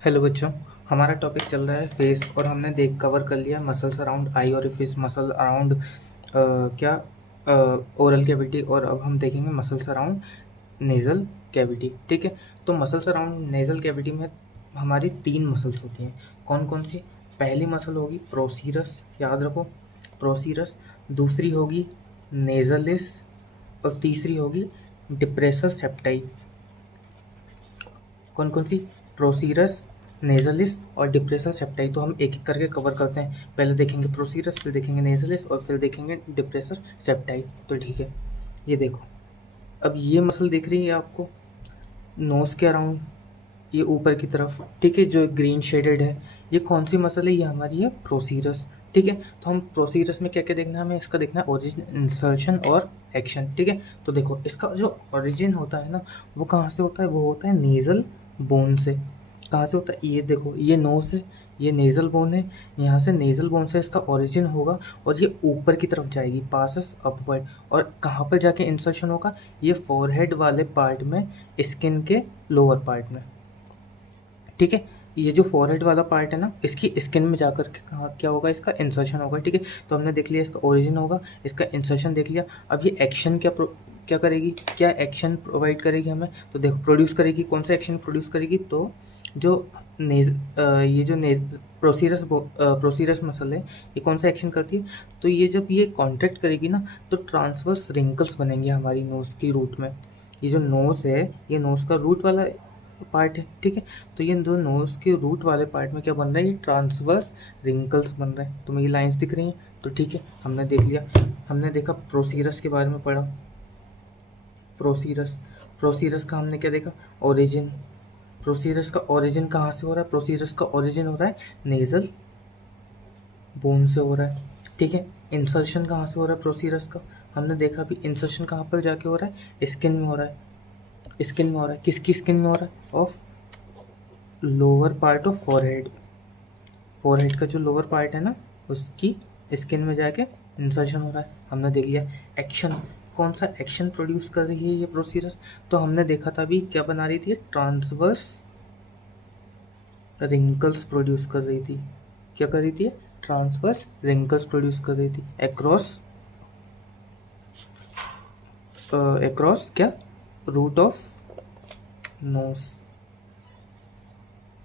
Hello बच्चों। हमारा topic चल रहा है फेस और हमने कवर कर लिया मसल्स अराउंड आई और फेस मसल अराउंड क्या ओरल कैविटी। और अब हम देखेंगे मसल्स अराउंड नेज़ल कैविटी। ठीक है, तो मसल्स अराउंड नेज़ल कैविटी में हमारी 3 मसल्स होती हैं। कौन कौन सी? पहली मसल होगी प्रोसीरस, याद रखो प्रोसीरस। दूसरी होगी नेज़लिस और तीसरी होगी डिप्रेसर सेप्टाई। कौन कौन सी? प्रोसीरस, नेजलिस और डिप्रेसर सेप्टाई। तो हम एक एक करके कवर करते हैं। पहले देखेंगे प्रोसीरस, फिर देखेंगे नेजलिस और फिर देखेंगे डिप्रेसर सेप्टाई। तो ठीक है, ये देखो। अब ये मसल दिख रही है आपको नोज़ के अराउंड, ये ऊपर की तरफ, ठीक है, जो ग्रीन शेडेड है। ये कौन सी मसल है? ये हमारी है प्रोसीरस। ठीक है, तो हम प्रोसीरस में क्या क्या देखना है हमें? इसका देखना है ओरिजिन, इंसर्शन और एक्शन। ठीक है, तो देखो इसका जो ओरिजिन होता है ना, वो कहाँ से होता है? वो होता है नेज़ल बोन से। कहाँ से होता है? ये देखो, ये नोज़ है, ये नेज़ल बोन है। यहाँ से नेज़ल बोन से इसका ओरिजिन होगा और ये ऊपर की तरफ जाएगी, पासेस अपवर्ड। और कहाँ पर जाके इंसर्शन होगा? ये फोरहेड वाले पार्ट में, स्किन के लोअर पार्ट में। ठीक है, ये जो फॉरहेड वाला पार्ट है ना, इसकी स्किन में जाकर के कहाँ क्या होगा? इसका इंसर्शन होगा। ठीक है, तो हमने देख लिया इसका ओरिजिन होगा, इसका इंसर्शन देख लिया। अब ये एक्शन क्या करेगी? क्या एक्शन प्रोवाइड करेगी हमें? तो देखो, प्रोड्यूस करेगी। कौन सा एक्शन प्रोड्यूस करेगी? तो जो ये जो प्रोसीरस मसल है, ये कौन सा एक्शन करती है? तो ये जब ये कॉन्ट्रैक्ट करेगी ना, तो ट्रांसवर्स रिंकल्स बनेंगे हमारी नोज़ की रूट में। ये जो नोज़ है, ये नोज़ का रूट वाला पार्ट है। ठीक है, तो ये दो नोज़ के रूट वाले पार्ट में क्या बन रहा है? ये ट्रांसवर्स रिंकल्स बन रहे हैं। तुम्हें ये लाइंस दिख रही हैं? तो ठीक है, हमने देख लिया। हमने देखा प्रोसीरस के बारे में पढ़ा। प्रोसीरस का हमने क्या देखा? ओरिजिन। प्रोसीरस का ओरिजिन कहाँ से हो रहा है? प्रोसीरस का ओरिजिन हो रहा है नेज़ल बोन से हो रहा है। ठीक है, इंसर्शन कहाँ से हो रहा है प्रोसीरस का? हमने देखा भी, इंसर्शन कहाँ पर जाके हो रहा है? स्किन में हो रहा है। स्किन में हो रहा है। किसकी स्किन में हो रहा है? Of lower part of forehead. Forehead का जो लोअर पार्ट है ना, उसकी स्किन में जाके इंसर्शन हो रहा है। हमने देख लिया। एक्शन, कौन सा एक्शन प्रोड्यूस कर रही है ये प्रोसीरस? तो हमने देखा था अभी, क्या बना रही थी? ट्रांसवर्स रिंकल्स प्रोड्यूस कर रही थी। क्या कर रही थी? ट्रांसवर्स रिंकल्स प्रोड्यूस कर रही थी एक्रॉस क्या? Root of nose.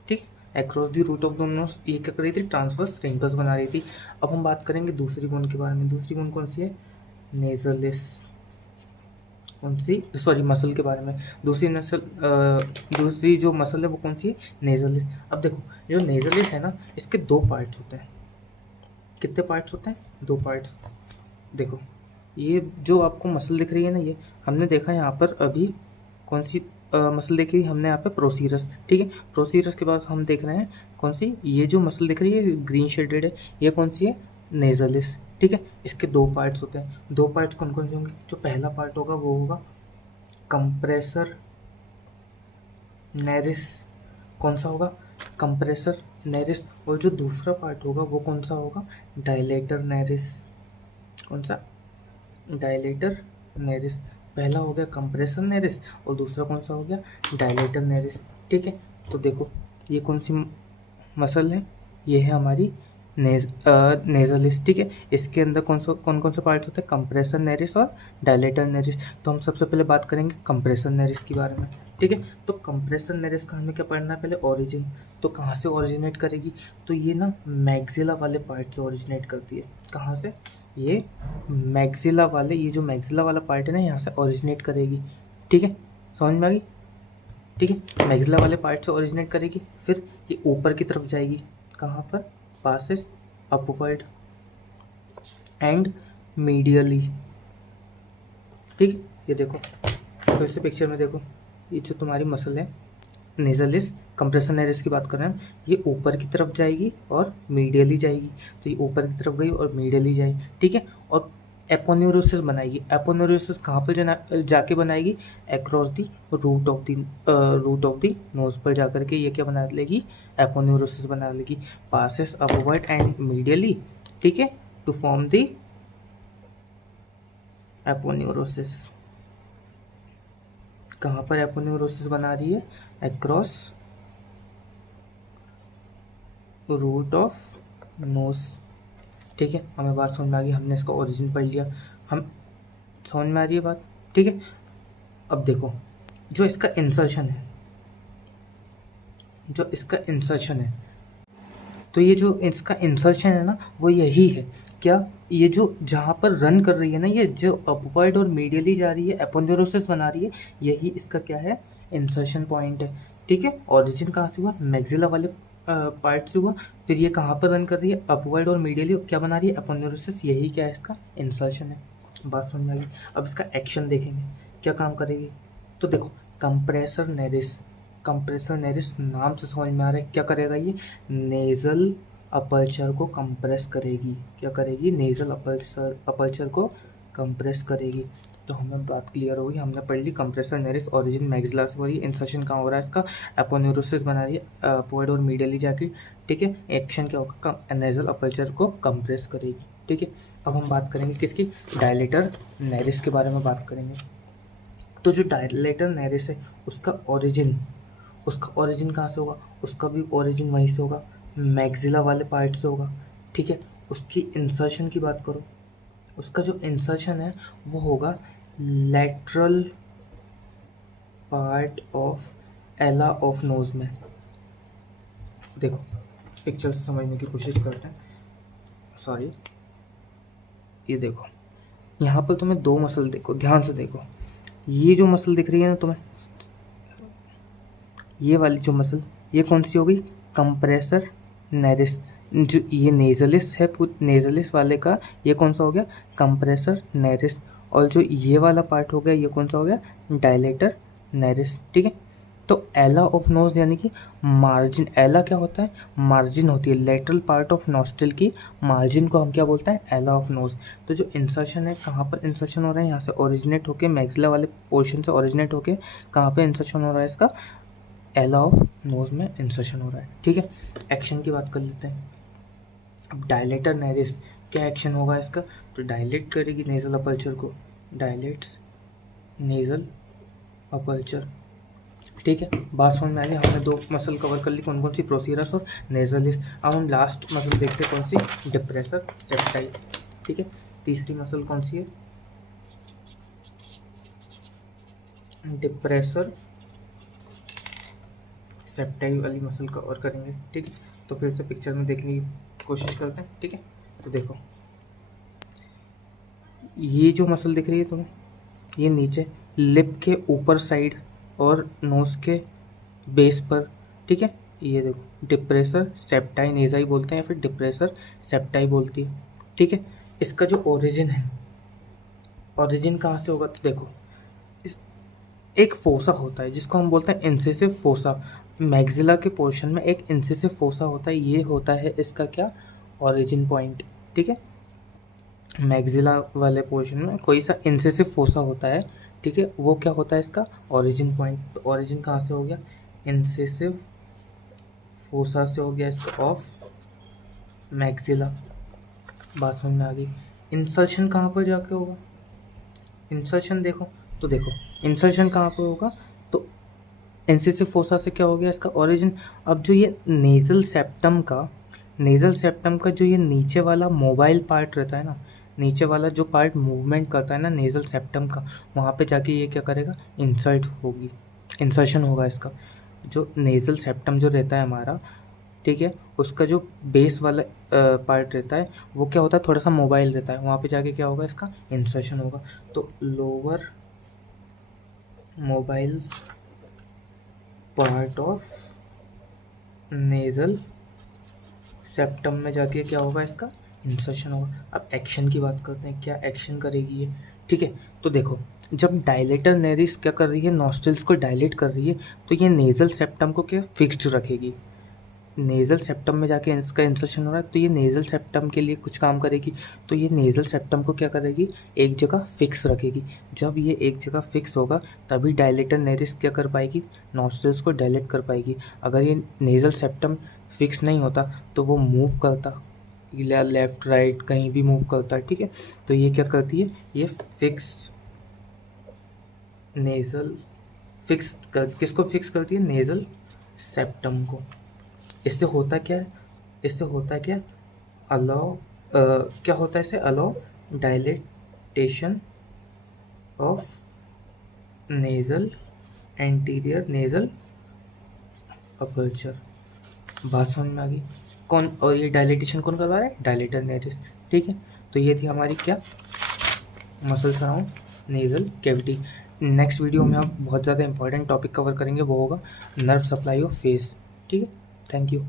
ठीक, across the root of the nose. ये क्या कर रही थी? ट्रांसवर्स रिंकल्स बना रही थी। अब हम बात करेंगे दूसरी बोन के बारे में। दूसरी बोन कौन सी है? नेजलिस। कौन सी? सॉरी, मसल के बारे में। दूसरी जो मसल है वो कौन सी है? नेजलिस। अब देखो, जो नेजलिस है ना, इसके 2 पार्ट्स होते हैं। कितने पार्ट्स होते हैं? 2 पार्ट्स। देखो, ये जो आपको मसल दिख रही है ना, ये हमने देखा यहाँ पर अभी। कौन सी मसल देखी हमने यहाँ पे? प्रोसीरस। ठीक है, प्रोसीरस के बाद हम देख रहे हैं कौन सी? ये जो मसल दिख रही है ग्रीन शेडेड है, ये कौन सी है? नेजलिस। ठीक है, इसके 2 पार्ट्स होते हैं। 2 पार्ट्स कौन कौन से होंगे? जो पहला पार्ट होगा वो होगा कंप्रेसर नेरिस। कौन सा होगा? Compressor naris. और जो दूसरा पार्ट होगा वो कौन सा होगा? Dilator naris. कौन सा? Dilator naris. पहला हो गया कंप्रेसर नेरिस और दूसरा कौन सा हो गया? Dilator naris. ठीक है, तो देखो, ये कौन सी मसल है? ये है हमारी नेजलिस। ठीक है, इसके अंदर कौन कौन से पार्ट्स होते हैं? कंप्रेसर नेरिस और डायलेटर नेरिस। तो हम सबसे पहले बात करेंगे कंप्रेसर नेरिस के बारे में। ठीक है, तो कंप्रेसर नेरिस का हमें क्या पढ़ना है? पहले ओरिजिन। तो कहाँ से ओरिजिनेट करेगी? तो ये ना मैग्जिला वाले पार्ट से ओरिजिनेट करती है। कहाँ से? ये मैग्जिला वाले, ये जो मैग्जिला वाला पार्ट है ना, यहाँ से ओरिजिनेट करेगी। ठीक है, समझ में आ गई? ठीक है, मैग्जिला वाले पार्ट से ओरिजिनेट करेगी, फिर ये ऊपर की तरफ जाएगी। कहाँ पर? Passes upward and medially. ठीक, ये देखो, फिर से पिक्चर में देखो, ये जो तुम्हारी मसल है नेजलिस, कंप्रेसर नेरिस की बात कर रहे हैं, ये ऊपर की तरफ जाएगी और मीडियली जाएगी। तो ये ऊपर की तरफ गई और मीडियली जाएगी। ठीक है, और एपोन्यूरोसिस बनाएगी। एपोन्यूरोसिस कहाँ पर जाके बनाएगी? Across the root of the nose पर जाकर के ये क्या बना लेगी? एपोन्यूरोसिस बना लेगी। पासेस अपवर्ड एंड मीडियली, ठीक है, टू फॉर्म दी एपोन्यूरोसिस। कहाँ पर एपोन्यूरोसिस बना रही है? Across root of nose. ठीक है, हमें बात समझ में आ गई, हमने इसका ओरिजिन पढ़ लिया, हम समझ में आ रही है बात। ठीक है, अब देखो जो इसका इंसर्शन है, जो इसका इंसर्शन है, तो ये जो इसका इंसर्शन है ना वो यही है। क्या, ये जो जहाँ पर रन कर रही है ना, ये जो अपवर्ड और मीडियली जा रही है, एपोन्यूरोसिस बना रही है, यही इसका क्या है, इंसर्शन पॉइंट है। ठीक है, ओरिजिन कहाँ से हुआ, मैक्सिला वाले पार्ट से हुआ, फिर ये कहाँ पर रन कर रही है, अपवर्ड और मीडियली क्या बना रही है, एपोन्यूरोसिस, यही क्या है इसका इंसर्शन है। बात समझ में आ गई। अब इसका एक्शन देखेंगे क्या काम करेगी। तो देखो कंप्रेसर नेरिस, कंप्रेसर नेरिस नाम से समझ में आ रहा है क्या करेगा, ये नेज़ल अपर्चर को कंप्रेस करेगी। क्या करेगी, नेज़ल अपर्चर को कंप्रेस करेगी। तो हमें बात क्लियर होगी, हमने पढ़ ली कंप्रेसर नेरिस ओरिजिन मैक्सिला से हो रही है, इंसर्शन कहाँ हो रहा है इसका, एपोन्यूरोसिस बना रही है, अपवर्ड और मीडियली जाके। ठीक है, एक्शन क्या होगा, नेज़ल अपर्चर को कंप्रेस करेगी। ठीक है, अब हम बात करेंगे किसकी, डायलेटर नेरिस के बारे में बात करेंगे। तो जो डायलेटर नेरिस है उसका ओरिजिन, उसका ओरिजिन कहाँ से होगा, उसका भी ओरिजिन वहीं से होगा, मैक्सिला वाले पार्ट से होगा। ठीक है, उसकी इंसर्शन की बात करो, उसका जो इंसर्शन है वो होगा लेटरल पार्ट ऑफ एला ऑफ नोज में। देखो पिक्चर से समझने की कोशिश करते हैं, सॉरी, ये देखो यहाँ पर तुम्हें दो मसल देखो, ध्यान से देखो, ये जो मसल दिख रही है ना तुम्हें, ये वाली जो मसल, ये कौन सी हो गई, कंप्रेसर नेरिस। जो ये नेजलिस है, नेजलिस वाले का ये कौन सा हो गया, कंप्रेसर नेरिस। और जो ये वाला पार्ट हो गया, ये कौन सा हो गया, डायलेटर नेरिस। ठीक है, तो एला ऑफ नोज यानी कि मार्जिन, एला क्या होता है, मार्जिन होती है, लेटरल पार्ट ऑफ नॉस्ट्रिल की मार्जिन को हम क्या बोलते हैं, एला ऑफ नोज। तो जो इंसर्शन है, कहाँ पर इंसर्शन हो रहा है, यहाँ से ओरिजिनेट होके मैक्सिला वाले पोर्शन से ओरिजिनेट होके कहाँ पे इंसर्शन हो रहा है इसका, एला ऑफ नोज में इंसर्शन हो रहा है। ठीक है, एक्शन की बात कर लेते हैं। अब डायलेटर नेरिस, क्या एक्शन होगा इसका, तो डायलेट करेगी नेजल अपल्चर को, डायलेट्स नेजल अपल्चर। ठीक है, बात समझ में आ गई, हमने दो मसल कवर कर ली, कौन कौन सी, प्रोसीरस और नेजलिस। अब हम लास्ट मसल देखते हैं, कौन सी, डिप्रेसर सेप्टाई। ठीक है, तीसरी मसल कौन सी है, डिप्रेसर सेप्टाई वाली मसल कवर करेंगे। ठीक है, तो फिर से पिक्चर में देखने की कोशिश करते हैं। ठीक है, तो देखो ये जो मसल दिख रही है तुम्हें, ये नीचे लिप के ऊपर साइड और नोज के बेस पर। ठीक है, ये देखो डिप्रेसर सेप्टाई नेजाई बोलते हैं या फिर डिप्रेसर सेप्टाई बोलती है। ठीक है, इसका जो ओरिजिन है, ओरिजिन कहाँ से होगा, तो देखो इस एक फोसा होता है जिसको हम बोलते हैं इंसिसिव फोसा, मैक्सिला के पोर्शन में एक इंसिसिव फोसा होता है, ये होता है इसका क्या, ओरिजिन पॉइंट। ठीक है, मैक्सिला वाले पोर्शन में कोई सा इंसिसिव फोसा होता है। ठीक है, वो क्या होता है इसका, ओरिजिन पॉइंट। तो ओरिजिन कहाँ से हो गया, इंसिसिव फोसा से हो गया इसका ऑफ मैक्सिला। बात समझ में आ गई। इंसर्शन कहाँ पर जाके होगा, इंसर्शन देखो, तो देखो इंसर्शन कहाँ पर होगा, तो इंसिसिव फोसा से क्या हो गया इसका ओरिजिन। अब जो ये नेज़ल सेप्टम का, नेज़ल सेप्टम का जो ये नीचे वाला मोबाइल पार्ट रहता है ना, नीचे वाला जो पार्ट मूवमेंट करता है ना नेज़ल सेप्टम का, वहाँ पे जाके ये क्या करेगा, इंसर्ट होगी, इंसर्शन होगा इसका। जो नेज़ल सेप्टम जो रहता है हमारा, ठीक है, उसका जो बेस वाला पार्ट रहता है वो क्या होता है, थोड़ा सा मोबाइल रहता है, वहाँ पे जाके क्या होगा, इसका इंसर्शन होगा। तो lower mobile part of nasal septum में जाके क्या होगा, इसका इंसर्शन होगा। अब एक्शन की बात करते हैं, क्या एक्शन करेगी ये। ठीक है, तो देखो जब डायलेटर नेरिस क्या कर रही है, नॉस्ट्रिल्स को डायलेट कर रही है, तो ये नेज़ल सेप्टम को क्या फिक्स्ड रखेगी, नेज़ल सेप्टम में जाके इसका इंसर्शन हो रहा है, तो ये नेज़ल सेप्टम के लिए कुछ काम करेगी। तो ये नेज़ल सेप्टम को क्या करेगी, एक जगह फिक्स रखेगी। जब ये एक जगह फिक्स होगा तभी डायलेटर नेरिस क्या कर पाएगी, नॉस्ट्रिल्स को डायलेट कर पाएगी। अगर ये नेज़ल सेप्टम फिक्स नहीं होता तो वो मूव करता, लेफ्ट राइट कहीं भी मूव करता है। ठीक है, तो ये क्या करती है, ये फिक्स नेज़ल फिक्स कर, किसको फिक्स करती है, नेज़ल सेप्टम को। इससे होता क्या है, इससे होता है क्या, अलाउ क्या होता है इससे, allow dilatation of nasal anterior nasal aperture. बात समझ में आ गई? कौन, और ये डायलेटेशन कौन करवा रहा है, डायलेटर नेरिस। ठीक है, तो ये थी हमारी क्या, muscles around nasal cavity. Next video में हम बहुत ज़्यादा इंपॉर्टेंट टॉपिक कवर करेंगे, वो होगा नर्व सप्लाई ऑफ फेस। ठीक है, थैंक यू।